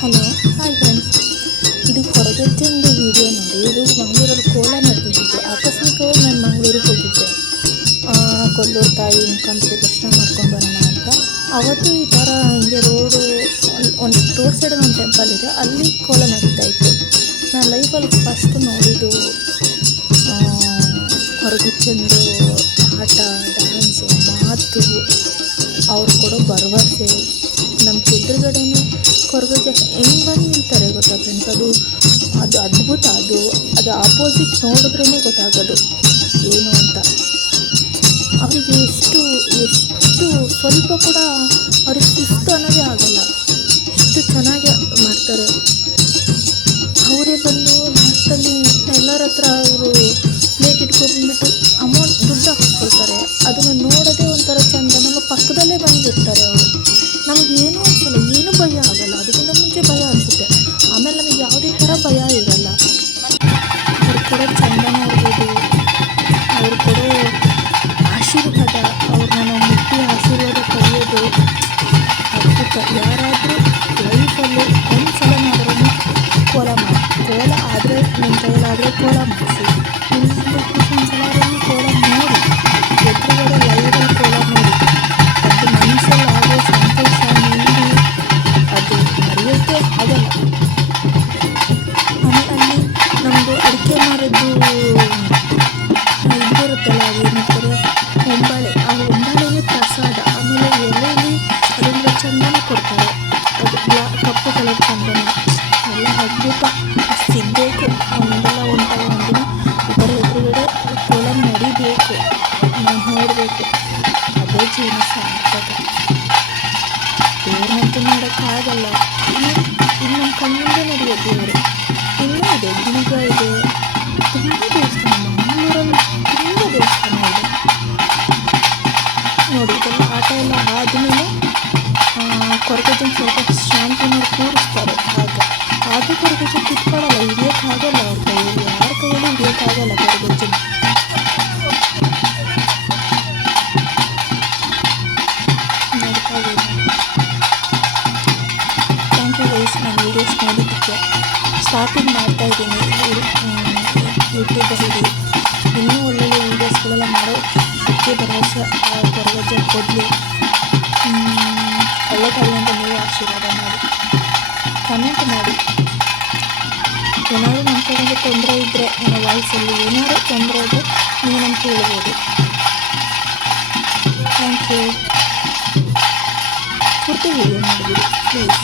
Hello hi friends, ಇದು ಹೊರಗಜ್ಜಂದು video ನೋಡಿ. ಇದು ಮಂಗಳೂರಲ್ಲಿ ಕೋಲ ನಡೆದಿದ್ದು. ಆಕಸ್ಮಿಕವಾಗಿ ನಾನು ಮಂಗಳೂರಿಗೆ ಹೋಗಿದ್ದೆ, ಕೊಲ್ಲೂರು ತಾಯಿ ಮೂಕಾಂಬಿಕೆ ದರ್ಶನ ಮಾಡ್ಕೊಂಡು ಬರೋಣ ಅಂತ. ಅವತ್ತು ಈ ಥರ ಹಿಂಗೆ ಒಂದು ರೋಡ್ ಸೈಡಲ್ಲಿ ಒಂದು ಟೆಂಪಲ್ ಇದೆ, ಅಲ್ಲಿ ಕೋಲ ನಡೀತಾ ಇತ್ತು. ನಾನು ಲೈಫಲ್ಲಿ ಫಸ್ಟ್ ನೋಡಿದ್ದು ಹೊರಗಜ್ಜಂದು ಆಟ, ಡ್ಯಾನ್ಸು, ಮಾತು, ಅವ್ರು ಕೊಡೋ ಭರವಸೆ. ನಮ್ಮ ಎದುರುಗಡೆನೇ ಕೊರಗಜ್ಜ ಹೆಂಗೆ ಬಂದು ನಿಲ್ತಾರೆ ಗೊತ್ತಾ ಫ್ರೆಂಡ್ಸ್, ಅದು ಅದ್ಭುತ. ಅದು ಆಪೋಸಿಟ್ ನೋಡಿದ್ರೇ ಗೊತ್ತಾಗೋದು ಏನು ಅಂತ. ಅವರಿಗೆ ಎಷ್ಟು ಸ್ವಲ್ಪ ಕೂಡ ಅವ್ರಿಗೆ ಸುಸ್ತು ಅನ್ನೋದೇ ಆಗೋಲ್ಲ, ಎಷ್ಟು ಚೆನ್ನಾಗಿ ಮಾಡ್ತಾರೆ. ಅವರೇ ಬಂದು ಲಾಸ್ಟಲ್ಲಿ ಎಲ್ಲರ ಹತ್ರ ಅವರು ಪ್ಲೇಟ್ ಇಟ್ಕೊಂಡ್ಬಿಟ್ಟು ದುಡ್ಡು ಹಾಕ್ಕೊಳ್ತಾರೆ. ಅದನ್ನು ನೋಡೋದೇ ಒಂಥರ ಚೆಂದ. ನಮ್ಮ ಪಕ್ಕದಲ್ಲೇ ಬಂದಿರ್ತಾರೆ ಅವರು. ನಮ್ಗೆ ಏನೂ ಅನಿಸಲ್ಲ, ಏನೂ ಭಯ ಆಗಲ್ಲ. ಅದಕ್ಕಿಂತ ಮುಂಚೆ ಭಯ ಅನಿಸುತ್ತೆ, ಆಮೇಲೆ ನಮಗೆ ಯಾವುದೇ ಥರ ಭಯ ಇರಲ್ಲ. ಅವ್ರು ಕೊಡೋ ಚಂದನ ಇರ್ಬೋದು, ಅವ್ರು ಕೊಡೋ ಆಶೀರ್ವಾದ, ಅವ್ರನ್ನ ನಾವು ಮುಟ್ಟಿ ಆಶೀರ್ವಾದ ಪಡೆಯೋದು ಅದ್ಭುತ. ಯಾರಾದರೂ ಲೈಫಲ್ಲಿ ಒಂದು ಸಲನಾದ್ರೂ ಕೋಲ ಆದರೆ ನಿಮ್ಮ ಕೈಯಲ್ಲಾದರೆ ಕೋಲ ಮಾಡಿಸಿ, ಇನ್ನೊಂದು ಸಲ ಕೋಲ ನೋಡಿ, ಎದುರುಗಡೆ ಲೈವಲ್ಲಿ ಕೋಲ ನೋಡಿ. ಅದು ಮನಸ್ಸಲ್ಲಿ ಆಗೋ ಸಂತೋಷ, ನೆಮ್ಮದಿ, ಅದು ಮರೆಯೋಕ್ಕೆ ಆಗಲ್ಲ. ಆಮೇಲೆ ಅಲ್ಲಿ ನಮ್ಮದು ಅಡಿಕೆ ಮರದ್ದು ಇದಿರುತ್ತಲ್ಲ, ಅದೇನಂತಾರೆ ಹೊಂಬಾಳೆ. ಆ ಹೊಂಬಾಳೆಗೆ ಪ್ರಸಾದ. ಆಮೇಲೆ ಎಲೆಯಲ್ಲಿ ಅದರಿಂದ ಚಂದನ ಕೊಡ್ತಾರೆ, ಅದು ಕಪ್ಪು ಕಲರ್ ಚಂದನ. ಎಲ್ಲ ಅದ್ಭುತ. ಸಿಗಬೇಕು ಒಂದಿನ ಈ ಥರ ಎದುರುಗಡೆ ಕೋಲ ನಡಿಬೇಕು, ನಾವು ನೋಡಬೇಕು. ಅದೇ ಜೀವನ ಸಾರ್ಥಕ. ದೇವ್ರಂತೂ ಮಾಡೋಕ್ಕಾಗಲ್ಲ, ಇನ್ನು ನಮ್ಮ ಕಣ್ಣಿಂದ ನಡೆಯೋ ದೇವರು. ಇನ್ನೂ ಇದೆ, ಗಿಣಿಗ ಇದೆ, ತುಂಬ ದೇವಸ್ಥಾನ. ಮಂಗಳೂರಲ್ಲಿ ತುಂಬ ದೇವಸ್ಥಾನ ಇದೆ ನೋಡಿ. ಇದೆಲ್ಲ ಆಟ ಎಲ್ಲ ಆದಮೇಲೆ ಕೊರಗಜ್ಜನ ಸ್ವಲ್ಪ ಶಾಂತಿ ಮಾಡಿ ಕೂರಿಸ್ತಾರೆ. ಆಗ ಕೊರಗಜ್ಜ ಕಿತ್ಕೊಳ್ಳಲ್ಲ, ಹಿಡಿಯೋಕ್ಕಾಗಲ್ಲ ಅವ್ರ ಕೈಯಲ್ಲಿ, ಯಾರ ಕೈಯಲ್ಲಿ ಹಿಡಿಯೋಕ್ಕಾಗಲ್ಲ ಕೊರಗಜ್ಜನ. ಥ್ಯಾಂಕ್ ಯು ಗೈಸ್, ನನ್ನ ವೀಡಿಯೋಸ್ ನೋಡೋದಕ್ಕೆ. ಸ್ಟಾರ್ಟಿಂಗ್ ಮಾಡ್ತಾಯಿದ್ದೀನಿ ಯೂಟ್ಯೂಬಲ್ಲಿ. ಇನ್ನೂ ಒಳ್ಳೊಳ್ಳೆ ವೀಡಿಯೋಸ್ಗಳೆಲ್ಲ ಮಾಡೋ ಶಕ್ತಿ ಭರವಸೆ ಕೊರಗಜ್ಜ ಕೊಡಲಿ. ಒಳ್ಳೆದಾಗಲಿ ಅಂತ ನೀವು ಆಶೀರ್ವಾದ ಮಾಡಿ, ಕಮೆಂಟ್ ಮಾಡಿ. ಏನಾದರೂ ನಮ್ಮ ಕಡೆಯಿಂದ ತೊಂದರೆ ಇದ್ದರೆ, ನನ್ನ ವಾಯ್ಸಲ್ಲಿ ಏನಾದರೂ ತೊಂದರೆ ಇದ್ದರೆ ನೀವು ನಮ್ಗೆ ಕೇಳ್ಬೋದು. Thank you. ಪೂರ್ತಿ ವೀಡಿಯೋ ಮಾಡಿಬಿಡಿ ಪ್ಲೀಸ್.